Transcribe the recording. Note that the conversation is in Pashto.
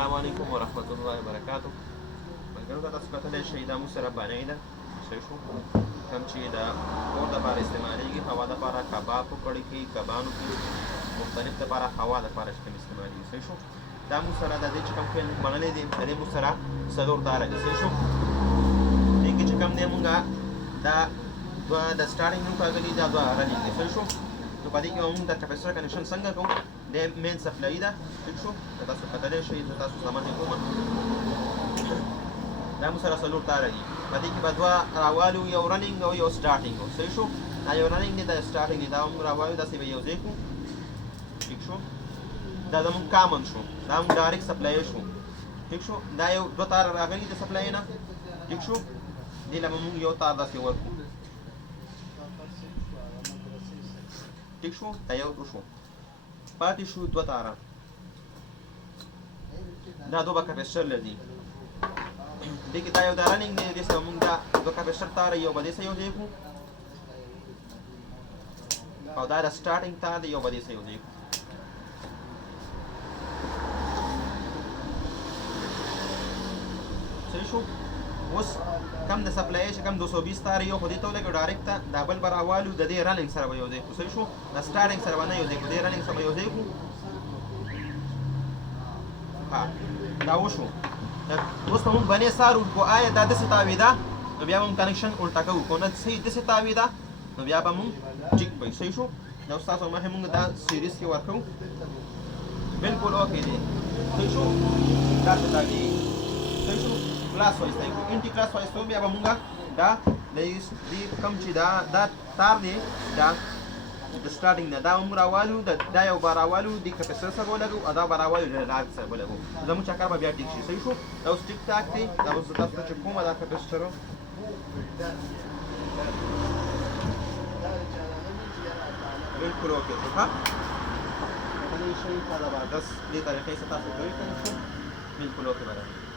السلام علیکم ورحمۃ الله وبرکاتہ. ملګرو ته تاسو کتلی شئ دا موږ سره بانۍ ده صحیح شو، کوم چې د کور دپاره استعمالیږي، هوا دپاره، کباب په کړۍ کې، کبانو کې، مختلف دپاره هوا دپاره چې کوم استعمالیږي صحیح شو. دا موږ سره د دې چې کوم فعل منلی دی د دې موږ سره څلور تاره دي صحیح شو. دې کې چې کوم دی موږ دا دوه د سټارټینګ نوم ټاکلي دا دوه رنینګ دی صحیح شو. نو په دې کې موږ د کپیسټر کنیکشن څنګه کوو، د مین سپلای ده ټیک شو. تاسو کتلی شئ زه تاسو سمجه کوم دا موږ سره څلور تاره دي. په دې کې به دوه راوالو، یو رنینګ او یو سټارټینګ صحیح شو. دا یو رنینګ دی، دا سټارټینګ دی، دا هم راوالو داسې به یو ځای کړو ټیک شو. دا زموږ کامن شو، دا موږ ډایرکټ سپلای شو ټیک شو. دا یو دوه تاره راغلي د سپلای نه ټیک شو. دې له به موږ یو تار داسې ورکړو ټیک شو. دا یو شو، پاتې شو دوه تاره، دا دوه به کپیسټر لري. دې کې دا یو دا رنینګ دی، دې سره موږ دا دوه کپیسټر تاره یو به دې سره یو ځای کړو، او دا د سټارټینګ تار دی یو به دې سره یو ځای کړو صحیح شو. اوس کم د سپلای چې کم 220 تار یو خو دې ته ولګو ډایرکټ ته، دا بل به راوالو د دې رنینګ سره به یو ځای کړو صحیح شو. د سټارټینګ سره به نه یو ځای کړو، دې رنینګ سره به یو ځای کړو. ها دا وشو. اوس ته موږ بنې سار ورکو، آیا دا داسې تاویده نو بیا به موږ کنیکشن الټا کوو، که نه صحیح داسې تاویده نو بیا به موږ ټیک کوو صحیح شو. دا اوس تاسو مخکې موږ دا سیریز کې ورکوو بلکل اوکې دی صحیح شو. داسې تاویږي صحیح شو. کلاس وایز ته یې انټي کلاس وایز ته بیا به موږ دا د دې کوم چې دا تار دی دا د سټارټینګ نه دا هم راوالو، دا یو به راوالو د کپیسټر سره به ولګو، او دا به راوالو د لاګ سره به ولګو، زموږ چکر به بیا ټیک شي صحیح شو. دا اوس ټیک ټاک دی. دا اوس تاسو ته چې کومه دا کپیسټر بلکل اوکې شو. ها کتلی شئ دا زبردست دې طریقې سره تاسو کوئ کنه شو بلکل اوکې به راځي.